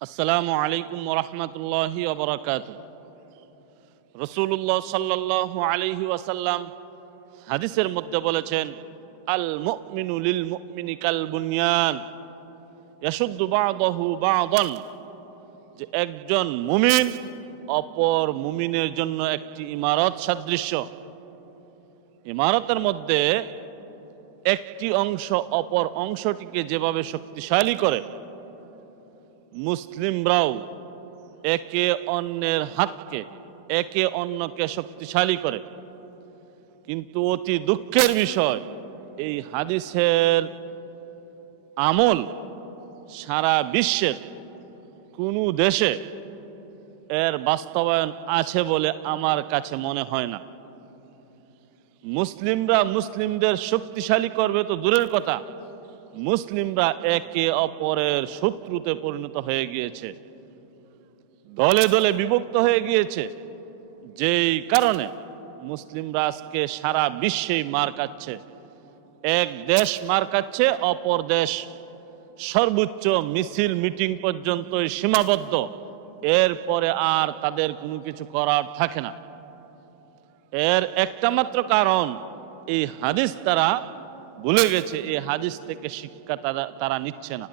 আসসালামু আলাইকুম ওরহমতুল্লাহি ওবরাকাতু। রসুল্লাহ সাল্লাল্লাহু আলাইহি ওয়াসাল্লাম হাদিসের মধ্যে বলেছেন, আল মুমিনু লিল মুমিনি কাল বুনয়ান ইয়াশুদ্দু বা'দাহু বা'দান, যে একজন মুমিন অপর মুমিনের জন্য একটি ইমারত সাদৃশ্য। ইমারতের মধ্যে একটি অংশ অপর অংশটিকে যেভাবে শক্তিশালী করে, মুসলিমরাও একে অন্যের হাতকে একে অন্যকে শক্তিশালী করে। কিন্তু অতি দুঃখের বিষয়, এই হাদিসের আমল সারা বিশ্বের কোনো দেশে এর বাস্তবায়ন আছে বলে আমার কাছে মনে হয় না। মুসলিমরা মুসলিমদের শক্তিশালী করবে তো দূরের কথা, মুসলিমরা একে অপরের শত্রুতে পরিণত হয়ে গিয়েছে, দলে দলে বিভক্ত হয়ে গিয়েছে। যেই কারণে মুসলিমরা আজকে সারা বিশ্বেই মার খাচ্ছে। এক দেশ মার খাচ্ছে, অপর দেশ সর্বোচ্চ মিছিল মিটিং পর্যন্তই সীমাবদ্ধ। এরপরে আর তাদের কোনো কিছু করার থাকে না। এর একটা মাত্র কারণ, এই হাদিস তারা ভুলে গেছে, এই হাদিস থেকে শিক্ষা তারা নিচ্ছে না।